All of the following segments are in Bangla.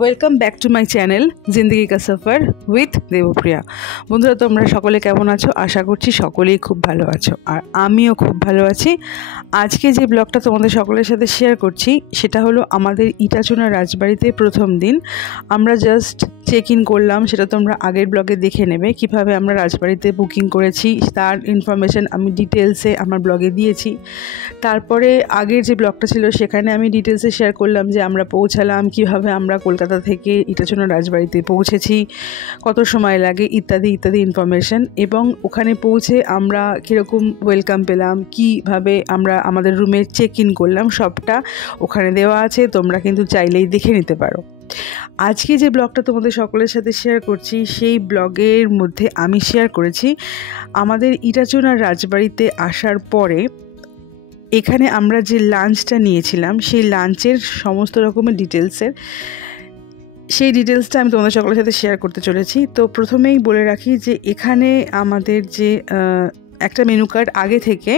Welcome back to my channel জিন্দগি কা সফর উইথ দেবপ্রিয়া। বন্ধুরা, তোমরা সকলে কেমন আছো? আশা করছি সকলেই খুব ভালো আছো, আর আমিও খুব ভালো আছি। আজকে যে ব্লগটা তোমাদের সকলের সাথে শেয়ার করছি সেটা হলো আমাদের ইটাচুনা রাজবাড়িতে প্রথম দিন। আমরা জাস্ট চেক ইন করলাম, সেটা তোমরা আগের ব্লগে দেখে নেবে কিভাবে আমরা রাজবাড়িতে বুকিং করেছি, তার ইনফরমেশান আমি ডিটেলসে আমার ব্লগে দিয়েছি। তারপরে আগের যে ব্লগটা ছিল সেখানে আমি ডিটেলসে শেয়ার করলাম যে আমরা পৌঁছালাম, কিভাবে আমরা কলকাতা থেকে ইটাচুনা রাজবাড়িতে পৌঁছেছি, কত সময় লাগে, ইত্যাদি ইত্যাদি ইনফরমেশান। এবং ওখানে পৌঁছে আমরা কীরকম ওয়েলকাম পেলাম, কীভাবে আমরা আমাদের রুমে চেক ইন করলাম, সবটা ওখানে দেওয়া আছে, তোমরা কিন্তু চাইলেই দেখে নিতে পারো। আজকে যে ব্লগটা তোমাদের সকলের সাথে শেয়ার করছি সেই ব্লগের মধ্যে আমি শেয়ার করেছি আমাদের ইটাচুনা রাজবাড়িতে আসার পরে এখানে আমরা যে লাঞ্চটা নিয়েছিলাম সেই লাঞ্চের সমস্ত রকমের সেই ডিটেলসটা আমি তোমাদের সকলের সাথে শেয়ার করতে চলেছি। তো প্রথমেই বলে রাখি যে এখানে আমাদের যে একটা মেনু কার্ড আগে থেকে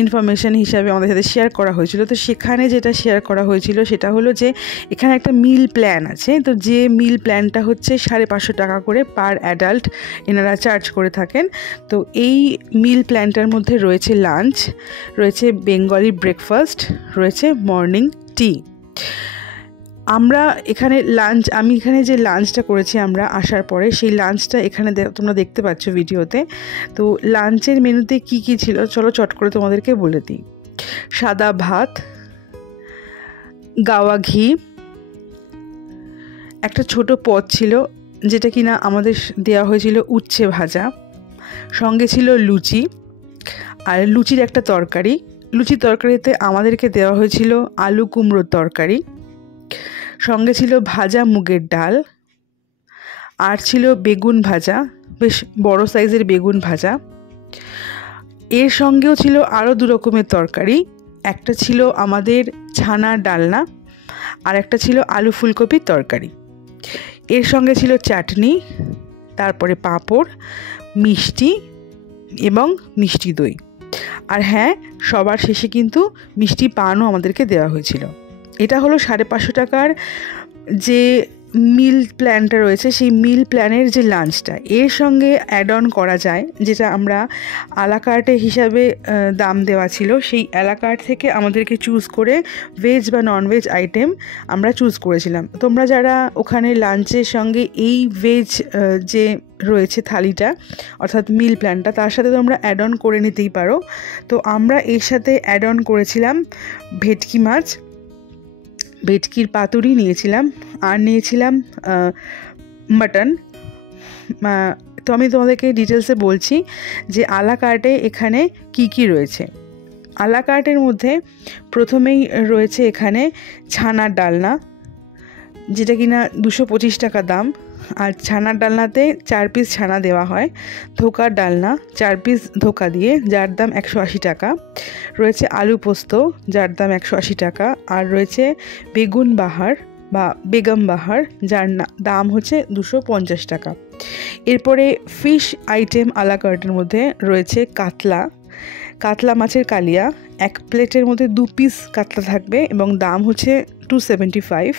ইনফরমেশান হিসাবে আমাদের সাথে শেয়ার করা হয়েছিল, তো সেখানে যেটা শেয়ার করা হয়েছিল সেটা হলো যে এখানে একটা মিল প্ল্যান আছে। তো যে মিল প্ল্যানটা হচ্ছে 550 টাকা করে পার অ্যাডাল্ট এনারা চার্জ করে থাকেন। তো এই মিল প্ল্যানটার মধ্যে রয়েছে লাঞ্চ, রয়েছে বেঙ্গলি ব্রেকফাস্ট, রয়েছে মর্নিং টি। আমি এখানে যে লাঞ্চটা করেছি আমরা আসার পরে, সেই লাঞ্চটা এখানে তোমরা দেখতে পাচ্ছ ভিডিওতে। তো লাঞ্চের মেনুতে কি কি ছিল চলো চট করে তোমাদেরকে বলে দিই। সাদা ভাত, গাওয়া ঘি, একটা ছোট পদ ছিল যেটা কিনা আমাদের দেওয়া হয়েছিল উচ্ছে ভাজা, সঙ্গে ছিল লুচি, আর লুচির একটা তরকারি। লুচির তরকারিতে আমাদেরকে দেওয়া হয়েছিল আলু কুমড়োর তরকারি, সঙ্গে ছিল ভাজা মুগের ডাল, আর ছিল বেগুন ভাজা, বেশ বড় সাইজের বেগুন ভাজা। এর সঙ্গেও ছিল আরও 2 রকমের তরকারি, একটা ছিল আমাদের ছানার ডালনা, আর একটা ছিল আলু ফুলকপির তরকারি। এর সঙ্গে ছিল চাটনি, তারপরে পাঁপড়, মিষ্টি এবং মিষ্টি দই। আর হ্যাঁ, সবার শেষে কিন্তু মিষ্টি পানও আমাদেরকে দেওয়া হয়েছিল। এটা হলো 550 টাকার যে মিল প্ল্যানটা রয়েছে, সেই মিল প্ল্যানের যে লাঞ্চটা। এর সঙ্গে অ্যাড অন করা যায়, যেটা আমরা আলাকার্টে হিসাবে দাম দেওয়া ছিল, সেই আলাকার্ট থেকে আমাদেরকে চুজ করে ভেজ বা ননভেজ আইটেম আমরা চুজ করেছিলাম। তোমরা যারা ওখানে লাঞ্চের সঙ্গে এই ভেজ যে রয়েছে থালিটা অর্থাৎ মিল প্ল্যানটা, তার সাথে তোমরা অ্যাড অন করে নিতেই পারো। তো আমরা এর সাথে অ্যাড অন করেছিলাম ভেটকি মাছ, ভেটকির পাতুরি নিয়েছিলাম, আর নিয়েছিলাম মাটন। তো আমি তোমাদেরকে ডিটেলসে বলছি যে আলাকার্টে এখানে কি কি রয়েছে। আলাকার্টের মধ্যে প্রথমেই রয়েছে এখানে ছানার ডালনা, যেটা কিনা 225 টাকা দাম। আর ছানার ডালনাতে 4 পিস ছানা দেওয়া হয়। ধোকার ডালনা 4 পিস ধোকা দিয়ে, যার দাম 180 টাকা। রয়েছে আলু পোস্ত, যার দাম 180 টাকা। আর রয়েছে বেগুন বাহার বা বেগম বাহার, যার দাম হচ্ছে 250 টাকা। এরপরে ফিশ আইটেম আলাকার্টের মধ্যে রয়েছে কাতলা মাছের কালিয়া। 1 প্লেটের মধ্যে 2 পিস কাতলা থাকবে এবং দাম হচ্ছে 275।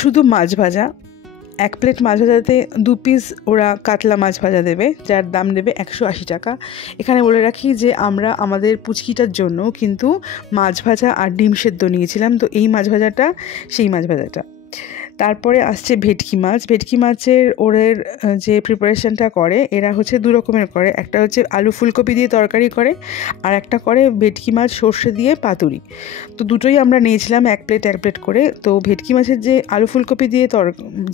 শুধু মাছ ভাজা, 1 প্লেট মাছ ভাজাতে 2 পিস ওরা কাতলা মাছ ভাজা দেবে, যার দাম নেবে 180 টাকা। এখানে বলে রাখি যে আমরা আমাদের পুচকিটার জন্য কিন্তু মাছ ভাজা আর ডিম সেদ্ধ নিয়েছিলাম, তো এই মাছ ভাজাটা সেই মাছ ভাজাটা। তারপরে আসছে ভেটকি মাছের ওদের যে প্রিপারেশনটা করে, এরা হচ্ছে 2 রকমের করে। একটা হচ্ছে আলু ফুলকপি দিয়ে তরকারি করে, আর একটা করে ভেটকি মাছ সর্ষে দিয়ে পাতুরি। তো দুটোই আমরা নিয়েছিলাম 1 প্লেট করে। তো ভেটকি মাছের যে আলু ফুলকপি দিয়ে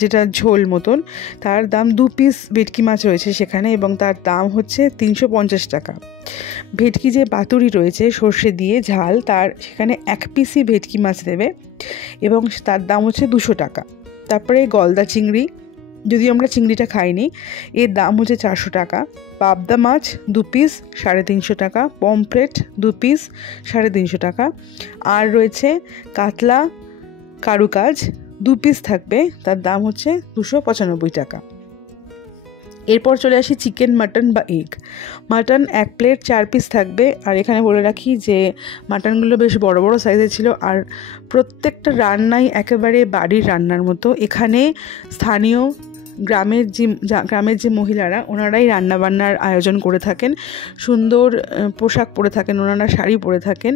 যেটা ঝোল মতন, তার দাম 2 পিস ভেটকি মাছ রয়েছে সেখানে, এবং তার দাম হচ্ছে 350 টাকা। ভেটকি যে পাতুরি রয়েছে সর্ষে দিয়ে ঝাল, তার সেখানে 1 পিসই ভেটকি মাছ দেবে এবং তার দাম হচ্ছে 200 টাকা। তারপরে গলদা চিংড়ি, যদিও আমরা চিংড়িটা খাইনি, এর দাম হচ্ছে 400 টাকা। পাবদা মাছ 2 পিস 350 টাকা। পমফ্রেট 2 পিস 350 টাকা। আর রয়েছে কাতলা কারুকাজ 2 পিস থাকবে, তার দাম হচ্ছে 295 টাকা। এরপর চলে আসি চিকেন, মাটন বা এগ। মাটন 1 প্লেট 4 পিস থাকবে। আর এখানে বলে রাখি যে মাটনগুলো বেশ বড় বড় সাইজের ছিল, আর প্রত্যেকটা রান্নাই একেবারে বাড়ির রান্নার মতো। এখানে স্থানীয় গ্রামের যে মহিলারা, ওনারাই রান্নাবান্নার আয়োজন করে থাকেন। সুন্দর পোশাক পরে থাকেন, ওনারা শাড়ি পরে থাকেন,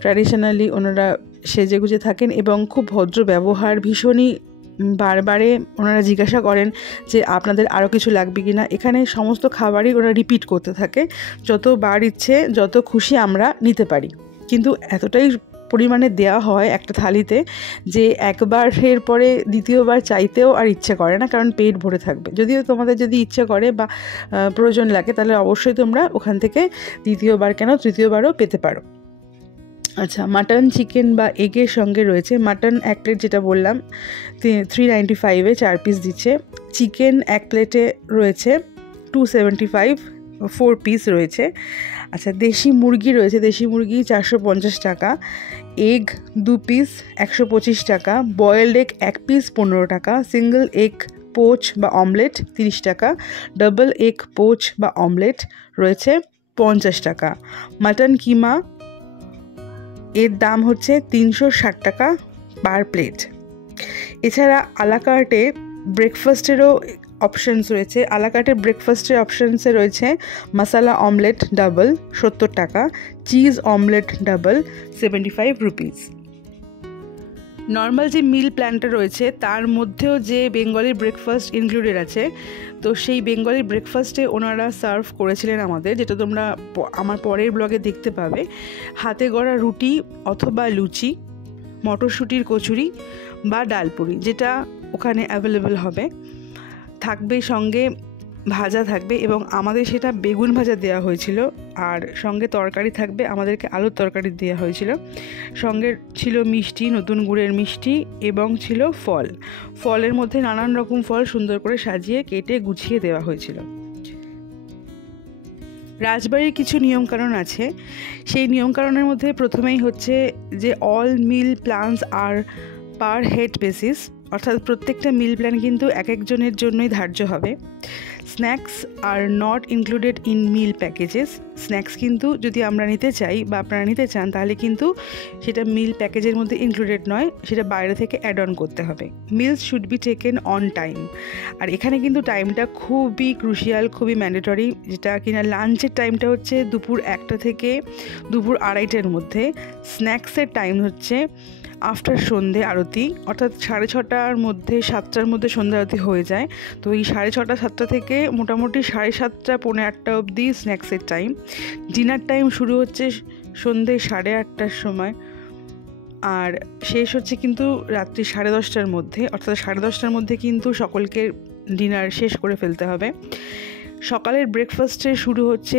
ট্র্যাডিশনালি ওনারা সেজেগুজে থাকেন এবং খুব ভদ্র ব্যবহার। ভীষণই বারবারে ওনারা জিজ্ঞাসা করেন যে আপনাদের আরও কিছু লাগবে কি না। এখানে সমস্ত খাবারই ওরা রিপিট করতে থাকে, যতবার ইচ্ছে যত খুশি আমরা নিতে পারি। কিন্তু এতটাই পরিমাণে দেওয়া হয় একটা থালিতে যে একবারের পরে দ্বিতীয়বার চাইতেও আর ইচ্ছে করে না, কারণ পেট ভরে থাকবে। যদিও তোমাদের যদি ইচ্ছে করে বা প্রয়োজন লাগে তাহলে অবশ্যই তোমরা ওখান থেকে দ্বিতীয়বার কেন তৃতীয়বারও পেতে পারো। আচ্ছা, মাটন, চিকেন বা এগের সঙ্গে রয়েছে মাটন 1 প্লেট, যেটা বললাম 395-এ 4 পিস দিচ্ছে। চিকেন 1 প্লেটে রয়েছে 275, 4 পিস রয়েছে। আচ্ছা, দেশি মুরগি রয়েছে, দেশি মুরগি 450 টাকা। এগ 2 পিস 125 টাকা। বয়েলড এগ 1 পিস 15 টাকা। সিঙ্গল এগ পোচ বা অমলেট 30 টাকা। ডাবল এগ পোচ বা অমলেট রয়েছে 50 টাকা। মাটন কিমা এর দাম হচ্ছে 360 টাকা পার প্লেট। এছাড়া আলাকার্টে ব্রেকফাস্টেরও অপশানস রয়েছে। আলাকার্টের ব্রেকফাস্টের অপশানসে রয়েছে মশালা অমলেট ডাবল 70 টাকা, cheese omelette double 75 rupees. Normal যে মিল প্ল্যানটা রয়েছে তার মধ্যেও যে বেঙ্গলি ব্রেকফাস্ট ইনক্লুডেড আছে, তো সেই বেঙ্গলি ব্রেকফাস্টে ওনারা সার্ভ করেছিলেন আমাদের, যেটা তোমরা আমার পরের ব্লগে দেখতে পাবে। হাতে গড়া রুটি অথবা লুচি, মটরশুঁটির কচুরি বা ডালপুরি, যেটা ওখানে অ্যাভেলেবেল হবে। থাকবে সঙ্গে ভাজা থাকবে, এবং আমাদের সেটা বেগুন ভাজা দেওয়া হয়েছিল। আর সঙ্গে তরকারি থাকবে, আমাদেরকে আলুর তরকারি দেওয়া হয়েছিল। সঙ্গে ছিল মিষ্টি, নতুন গুড়ের মিষ্টি, এবং ছিল ফলের মধ্যে নানান রকম ফল সুন্দর করে সাজিয়ে কেটে গুছিয়ে দেওয়া হয়েছিল। রাজবাড়ির কিছু নিয়মকানুন আছে। সেই নিয়মকানুনের মধ্যে প্রথমেই হচ্ছে যে অল মিল প্ল্যানস আর পার হেড বেসিস, অর্থাৎ প্রত্যেকটা মিল প্ল্যান কিন্তু এক একজনের জন্যই ধার্য হবে। Snacks are not included in meal packages. Snacks কিন্তু যদি আমরা নিতে চাই বা আপনারা নিতে চান তাহলে কিন্তু সেটা মিল প্যাকেজের মধ্যে ইনক্লুডেড নয়, সেটা বাইরে থেকে অ্যাড অন করতে হবে। Meals should be taken on time. আর এখানে কিন্তু টাইমটা খুবই ক্রুশিয়াল, খুবই ম্যান্ডেটরি, যেটা কিনা লাঞ্চের টাইমটা হচ্ছে দুপুর 1টা থেকে দুপুর 2:30-এর মধ্যে। স্ন্যাক্সের টাইম হচ্ছে আফটার সন্ধে আরতি, অর্থাৎ 6:30টার মধ্যে 7টার মধ্যে সন্ধ্যা আরতি হয়ে যায়। তো এই 6:30 7টা থেকে মোটামুটি 7:30 পৌনে 8টা অবধি স্ন্যাক্সের টাইম। ডিনার টাইম শুরু হচ্ছে সন্ধে 8:30টার সময়, আর শেষ হচ্ছে কিন্তু রাত্রি 10:30টার মধ্যে, অর্থাৎ 10:30টার মধ্যে কিন্তু সকলকে ডিনার শেষ করে ফেলতে হবে। সকালের ব্রেকফাস্টে শুরু হচ্ছে